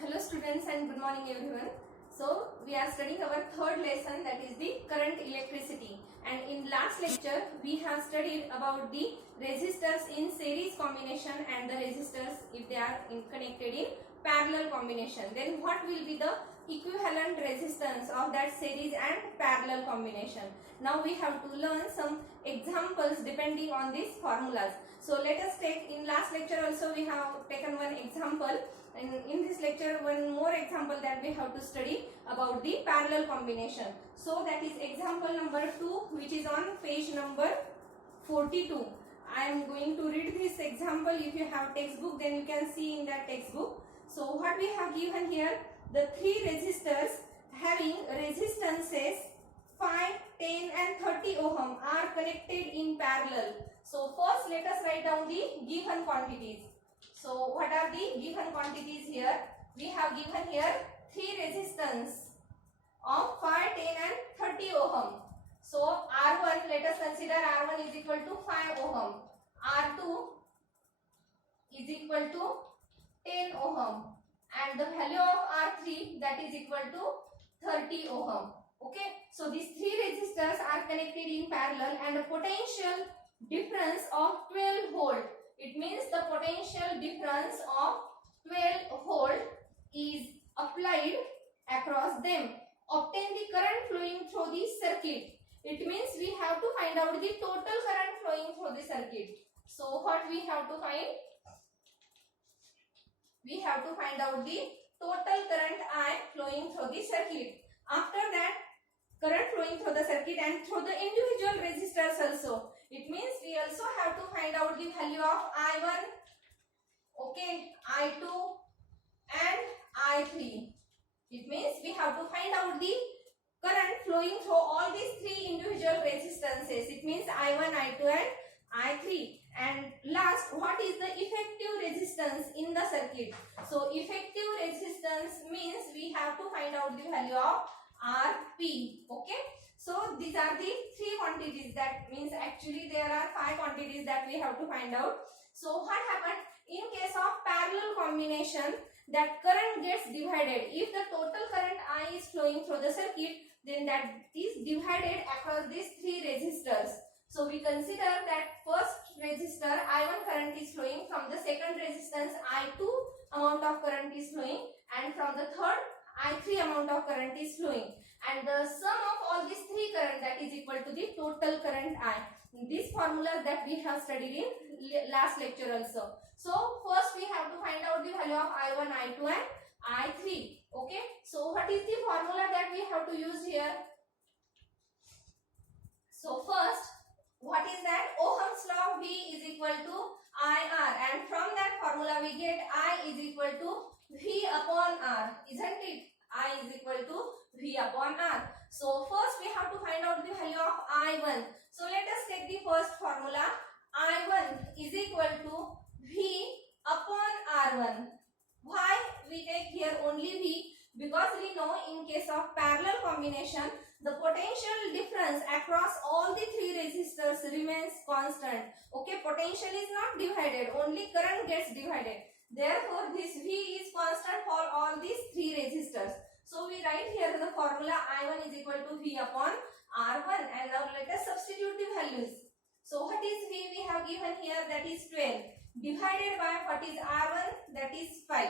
Hello students and good morning everyone. So we are studying our third lesson, that is the current electricity, and in last lecture we have studied about the resistors in series combination and the resistors if they are connected in parallel combination. Then what will be the equivalent resistance of that series and parallel combination. Now we have to learn some examples depending on these formulas. So let us take, in last lecture also we have taken one example, and in this lecture one more example that we have to study about the parallel combination. So that is example number 2, which is on page number 42. I am going to read this example. If you have textbook, then you can see in that textbook. So what we have given here, the three resistors having resistances 5, 10 and 30 ohm are connected in parallel. So first let us write down the given quantities. So what are the given quantities here? We have given here three resistance of 5, 10 and 30 ohm. So R1, let us consider R1 is equal to 5 ohm. R2 is equal to 10 ohm. And the value of R3, that is equal to 30 ohm. Okay. So these three resistors are connected in parallel and a potential difference of 12 volt. It means the potential difference of 12 volt is applied across them. Obtain the current flowing through the circuit. It means we have to find out the total current flowing through the circuit. So what we have to find? We have to find out the total current I flowing through the circuit. After that, current flowing through the circuit and through the individual resistors also. It means we also have to find out the value of I1, okay, I2 and I3. It means we have to find out the current flowing through all these three individual resistances. It means I1, I2 and I3. And last, what is the effective resistance in the circuit? So effective resistance means we have to find out the value of Rp. Okay. So these are the three quantities. That means actually there are 5 quantities that we have to find out. So what happened in case of parallel combination? That current gets divided. If the total current I is flowing through the circuit, then that is divided across these three resistors. So we consider that first resistor I1 current is flowing, from the second resistance I2 amount of current is flowing, and from the third I3 amount of current is flowing, and the sum of all these three current, that is equal to the total current I. This formula that we have studied in last lecture also. So first we have to find out the value of I1, I2 and I3. Okay. So what is the formula that we have to use here? So first, what is that? Ohm's law, V is equal to IR, and from that formula we get I is equal to V upon R, isn't it? I is equal to V upon R. So first we have to find out the value of I1. So let us take the first formula. I1 is equal to V upon R1. Why we take here only V? Because we know in case of parallel combination, the potential difference across all the three resistors remains constant. Okay, potential is not divided, only current gets divided. Therefore, this V is constant for all these three resistors. So we write here the formula I1 is equal to V upon R1, and now let us substitute the values. So what is V we have given here? That is 12 divided by what is R1, that is 5.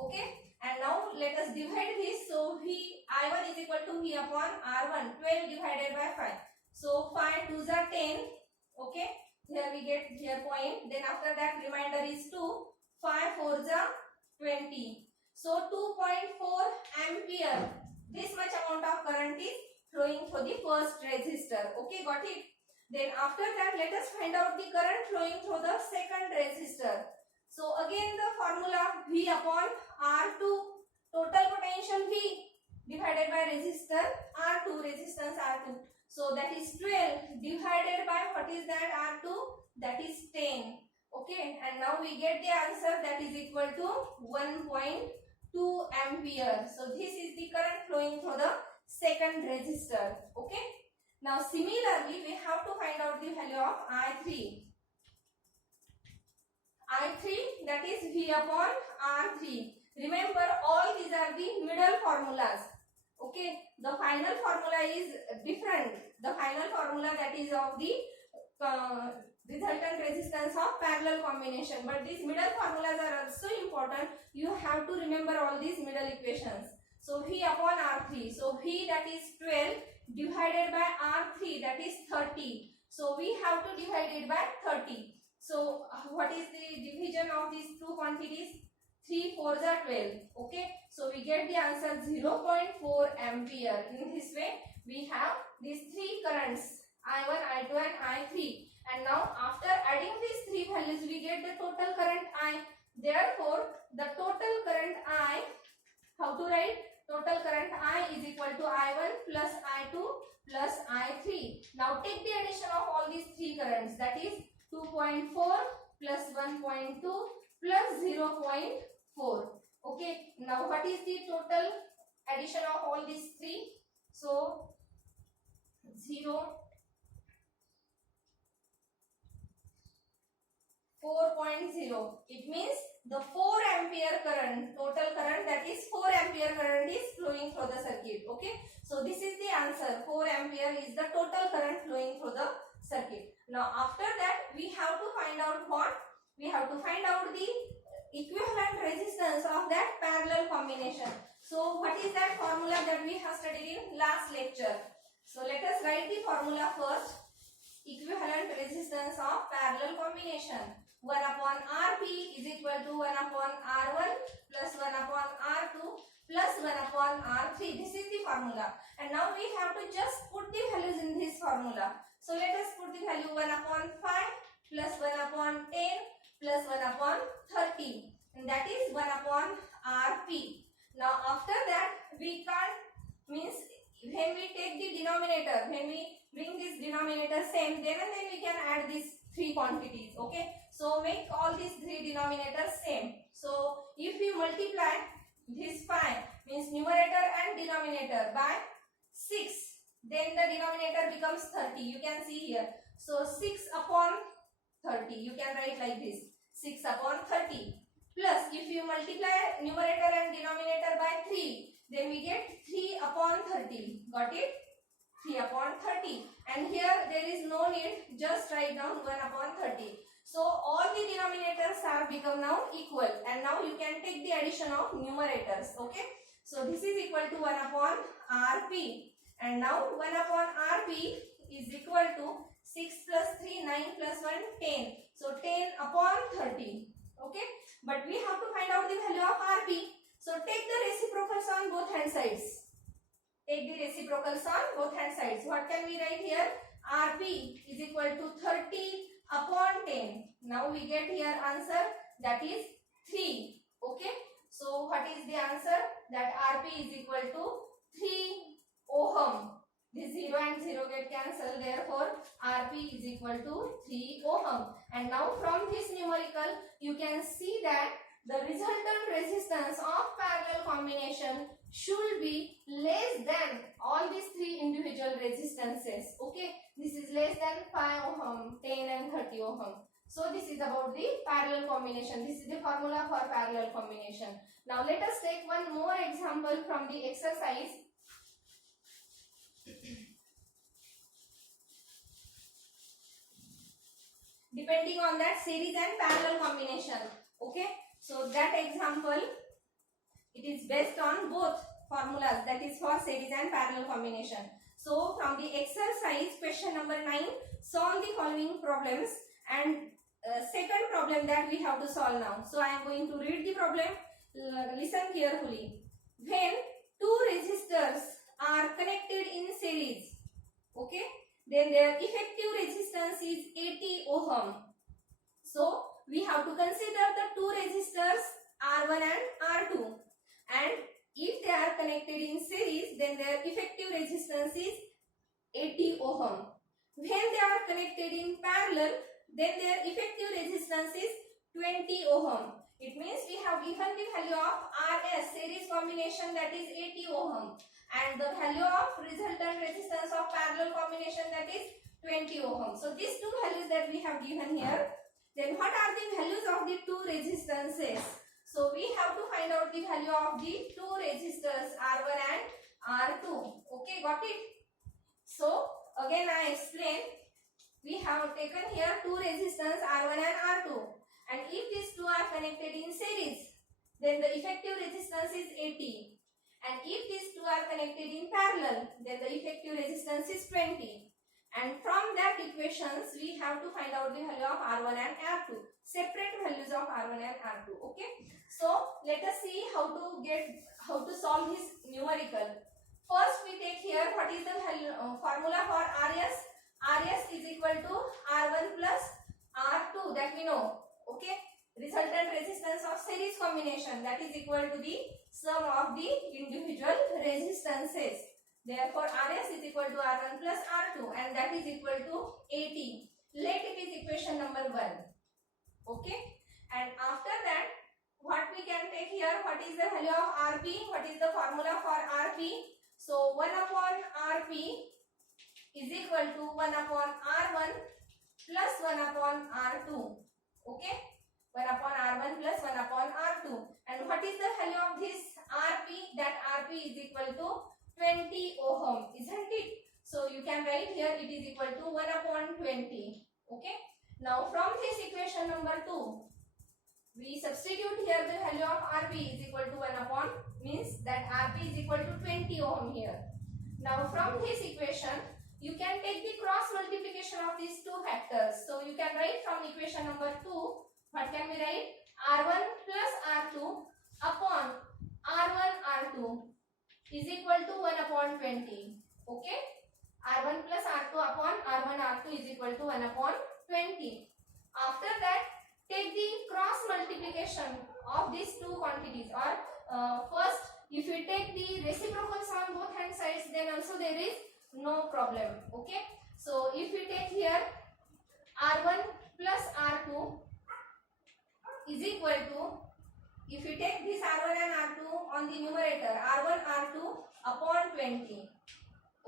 Okay. And now let us divide this. So I1 is equal to V upon R1, 12 divided by 5. So 5 2s are 10. Okay. Here we get here point. Then after that remainder is 2. 5 4s are 20. So 2.4 ampere. This much amount of current is flowing through the first resistor. Okay, got it? Then after that let us find out the current flowing through the second resistor. So again the formula V upon R2, total potential V divided by resistor R2, resistance R2. So that is 12 divided by what is that R2, that is 10. Okay, and now we get the answer, that is equal to 1.2 ampere. So this is the current flowing through the second resistor. Okay. Now similarly we have to find out the value of I3. I3, that is V upon R3. Remember, all these are the middle formulas. Okay, the final formula is different. The final formula that is of the resultant resistance of parallel combination, but these middle formulas are also important. You have to remember all these middle equations. So V upon R3, so V that is 12 divided by R3 that is 30. So we have to divide it by 30. So what is the division of these two quantities? 3 4s are 12. Okay, so we get the answer 0.4 ampere. In this way we have these three currents, I1, I2 and I3, and now after adding these three values we get the total current I. Therefore the total current I, how to write? Total current I is equal to I1 plus I2 plus I3. Now take the addition of all these three currents, that is 2.4 plus 1.2 plus 0.4. Okay, now what is the total addition of all these three? So 0, 4.0. It means the 4 ampere current, total current, that is 4 ampere current is flowing through the circuit. Okay, so this is the answer. 4 ampere is the total current flowing through the circuit. Now after that we have to find out what? We have to find out the equivalent resistance of that parallel combination. So what is that formula that we have studied in last lecture? So let us write the formula first. Equivalent resistance of parallel combination. 1 upon Rp is equal to 1 upon R1 plus 1 upon R2 plus 1 upon R3. This is the formula. And now we have to just put the values in this formula. So let us put the value 1 upon 5 plus 1 upon 10 plus 1 upon 30. And that is 1 upon Rp. Now after that we can't, means when we take the denominator, when we bring this denominator same, then and then we can add these three quantities. Okay, so make all these three denominators same. So if we multiply this 5, means numerator and denominator, by 6, then the denominator becomes 30. You can see here. So 6 upon 30, you can write like this, 6 upon 30, plus if you multiply numerator and denominator by 3, then we get 3 upon 30. Got it? 3 upon 30. And here there is no need, just write down 1 upon 30. So all the denominators are become now equal, and now you can take the addition of numerators. Okay, so this is equal to 1 upon Rp, and now 1 upon Rp is equal to 6 plus 3, 9 plus 1, 10. So 10 upon 30. Okay, but we have to find out the value of Rp. So take the reciprocals on both hand sides. Take the reciprocals on both hand sides. What can we write here? Rp is equal to 30 upon 10. Now we get here answer, that is 3. Okay, so what is the answer? That Rp is equal to 3 ohm. This 0 and 0 get cancelled, therefore Rp is equal to 3 ohm. And now from this numerical you can see that the resultant resistance of parallel combination should be less than all these three individual resistances. Okay, this is less than 5 ohm, 10 and 30 ohm. So this is about the parallel combination. This is the formula for parallel combination. Now let us take one more example from the exercise. Depending on that series and parallel combination. Okay, so that example, it is based on both formulas, that is for series and parallel combination. So from the exercise question number 9, solve the following problems, and second problem that we have to solve now. So I am going to read the problem. Listen carefully. When two resistors are connected in series, okay, then their effective resistance is 80 ohm. So we have to consider the two resistors R1 and R2, and if they are connected in series, then their effective resistance is 80 ohm. When they are connected in parallel, then their effective resistance is 20 ohm. It means we have given the value of RS, series combination, that is 80 ohm, and the value of resultant resistance of parallel combination, that is 20 ohm. So these two values that we have given here. Then what are the values of the two resistances? So we have to find out the the value of the two resistors R1 and R2. Okay, got it? So again I explain. We have taken here two resistors R1 and R2, and if these two are connected in series, then the effective resistance is 80, and if these two are connected in parallel, then the effective resistance is 20. And from that equations we have to find out the value of R1 and R2, separate values of R1 and R2. Okay, so let us see how to solve this numerical. First we take here what is the value, formula for RS. RS is equal to R1 plus R2, that we know. Okay, resultant resistance of series combination, that is equal to the sum of the individual resistances. Therefore RS is equal to R1 plus R2, and that is equal to 80. Let it is equation number 1. Okay, and after that what we can take here, what is the value of Rp, what is the formula for Rp? So 1 upon Rp is equal to 1 upon R1 plus 1 upon R2. Okay, 1 upon R1 plus 1 upon R2. And what is the value of this Rp? That Rp is equal to 20 ohm, isn't it? So you can write here it is equal to 1 upon 20. Okay, now from this equation number 2, we substitute here the value of Rp is equal to 1 upon, means that Rp is equal to 20 ohm here. Now from this equation you can take the cross multiplication of these two factors. So you can write from equation number 2, what can we write? R1 plus R2 upon R1 R2 is equal to 1 upon 20. Okay, R1 plus R2 upon R1 R2 is equal to 1 upon 20. After that, take the cross multiplication of these two quantities, or first if you take the reciprocals on both hand sides, then also there is no problem. Okay, so if we take here R1 plus R2 is equal to, if you take this R1 and R2 on the numerator, R1 R2 upon 20.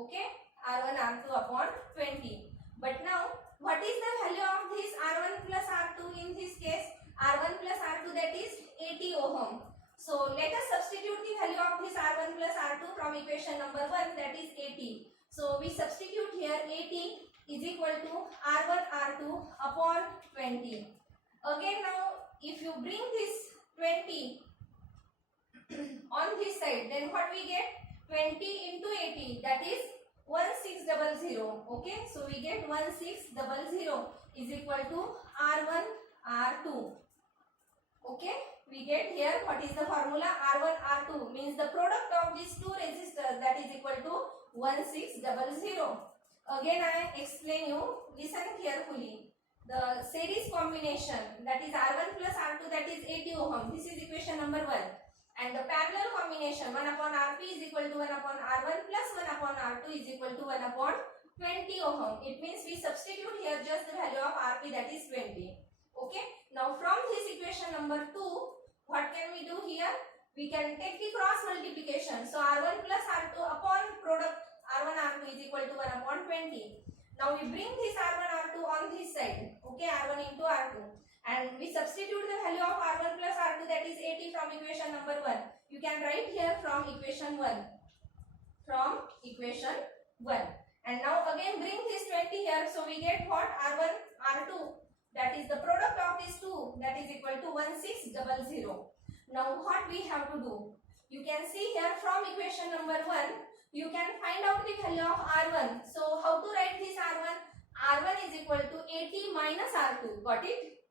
Okay, R1 R2 upon 20. But now what is the value of this R1 plus R2 in this case? R1 plus R2, that is 80 ohm. So let us substitute the value of this R1 plus R2 from equation number 1, that is 80. So we substitute here 80 is equal to R1 R2 upon 20. Again now if you bring this 20 on this side, then what we get? 20 into 80, that is 1600. Okay, so we get 1600 is equal to R1 R2. Okay, we get here what is the formula? R1 R2 means the product of these two resistors, that is equal to 1600. Again I explain you, listen carefully. The series combination, that is R1 plus R2, that is 80 ohm. This is equation number 1. And the parallel combination 1 upon Rp is equal to 1 upon R1 plus 1 upon R2 is equal to 1 upon 20 ohm. It means we substitute here just the value of Rp, that is 20. Okay, now from this equation number 2, what can we do here? We can take the cross multiplication. So R1 plus R2 upon product R1 R2 is equal to 1 upon 20. Now we bring this R1 R2 on this side. Okay, R1 into R2. And we substitute the value of R1 plus R2, that is 80 from equation number 1. You can write here from equation 1. From equation 1. And now again bring this 20 here. So we get what? R1 R2. That is the product of these two, that is equal to 1600. Now what we have to do? You can see here from equation number 1, you can find out the value of R1. So how to write this R1? R1 is equal to 80 minus R2. Got it?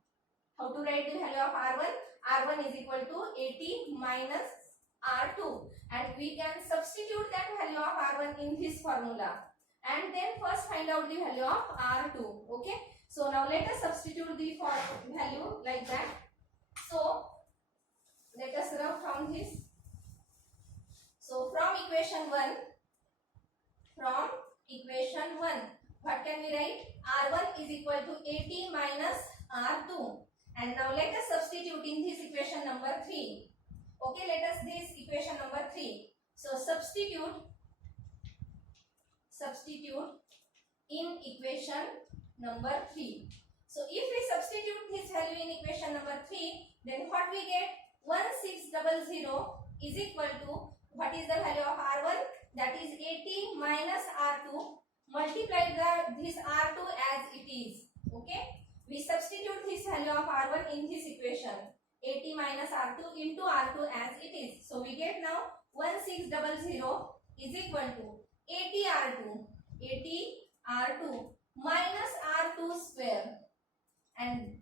How to write the value of R1? R1 is equal to 80 minus R2. And we can substitute that value of R1 in this formula. And then first find out the value of R2. Okay? So now let us substitute the value like that. So let us rub from this. So from equation 1, what can we write? R1 is equal to 80 minus R2. And now let us substitute in this equation number 3. Okay, let us this equation number 3. So substitute in equation number 3. So if we substitute this value in equation number 3, then what we get? 1600 is equal to, what is the value of R1? That is 80 minus R2 multiplied this R2 as it is. Okay, we substitute this value of R1 in this equation. 80 minus R2 into R2 as it is. So we get now 1600 is equal to 80 R2 minus R2 square. And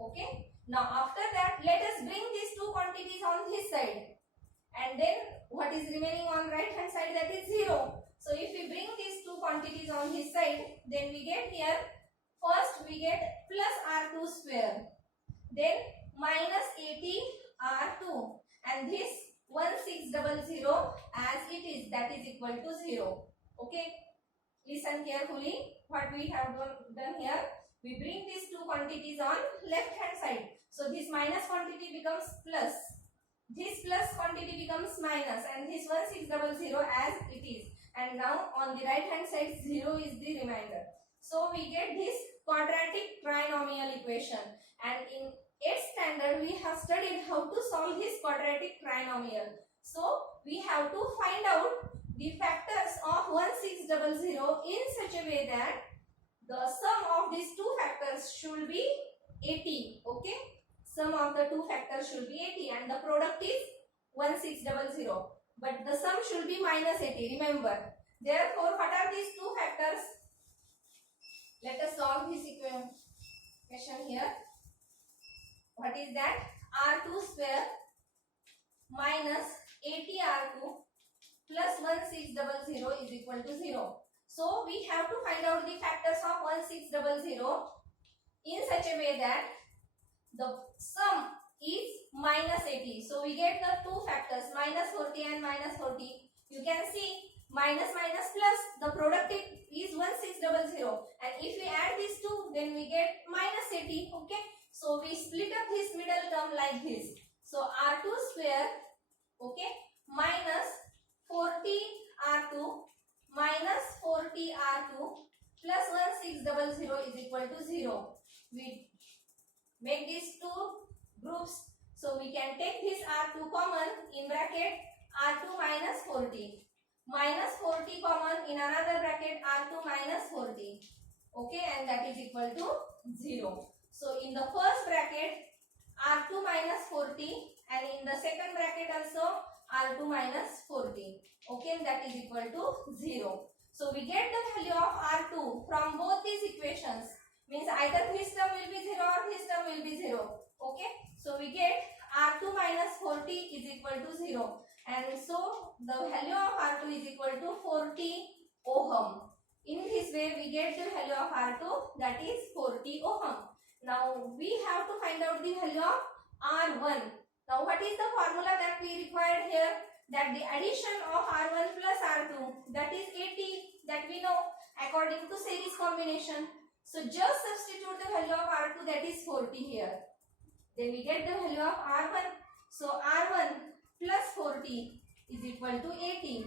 okay, now after that let us bring these two quantities on this side, and then what is remaining on right hand side, that is 0. So if we bring these two quantities on this side, then we get here, first we get plus R2 square, then minus 80 R2, and this 1600 as it is, that is equal to 0. Okay, listen carefully what we have done here. We bring these two quantities on left hand side. So this minus quantity becomes plus, this plus quantity becomes minus, and this 1600 as it is. And now on the right hand side 0 is the remainder. So we get this quadratic trinomial equation, and in 8th standard we have studied how to solve this quadratic trinomial. So we have to find out the factors of 1600 in such a way that the sum of these two factors should be 80. Okay, sum of the two factors should be 80 and the product is 1600, but the sum should be minus 80, remember. Therefore, what are these two factors? Let us solve this equation here. What is that? R2 square minus 80 R2 plus 1600 is equal to 0. So we have to find out the factors of 1600 in such a way that the sum is minus 80. So we get the two factors, minus 40 and minus 40. You can see minus minus plus, the product is 1600, and if we add these two, then we get minus 80. Okay, so we split up this middle term like this. So R2 square, okay, minus 40 R2 minus 40 R2 plus 1600 is equal to 0. We make these two groups, so we can take this R2 common in bracket, R2 minus 40, minus 40 common in another bracket, R2 minus 40. Okay, and that is equal to 0. So in the first bracket R2 minus 40, and in the second bracket also R2 minus 40. Okay, and that is equal to 0. So we get the value of R2 from both these equations. Means either this term will be 0 or this term will be 0. Okay, so we get R2 minus 40 is equal to 0. And so the value of R2 is equal to 40 ohm. In this way we get the value of R2, that is 40 ohm. Now we have to find out the value of R1. Now what is the formula that we required here? That the addition of R1 plus R2, that is 80, that we know according to series combination. So just substitute the value of R2, that is 40 here. Then we get the value of R1. So R1 plus 40 is equal to 80.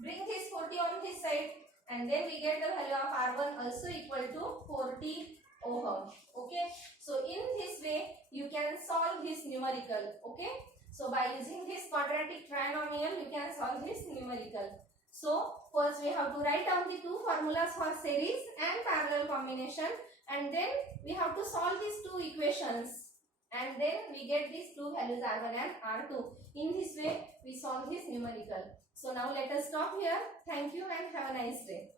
Bring this 40 on this side, and then we get the value of R1 also equal to 40 ohm. Okay, so in this way you can solve this numerical. Okay, so by using this quadratic trinomial you can solve this numerical. So first we have to write down the two formulas for series and parallel combination, and then we have to solve these two equations, and then we get these two values R1 and R2. In this way we solve this numerical. So now let us stop here. Thank you and have a nice day.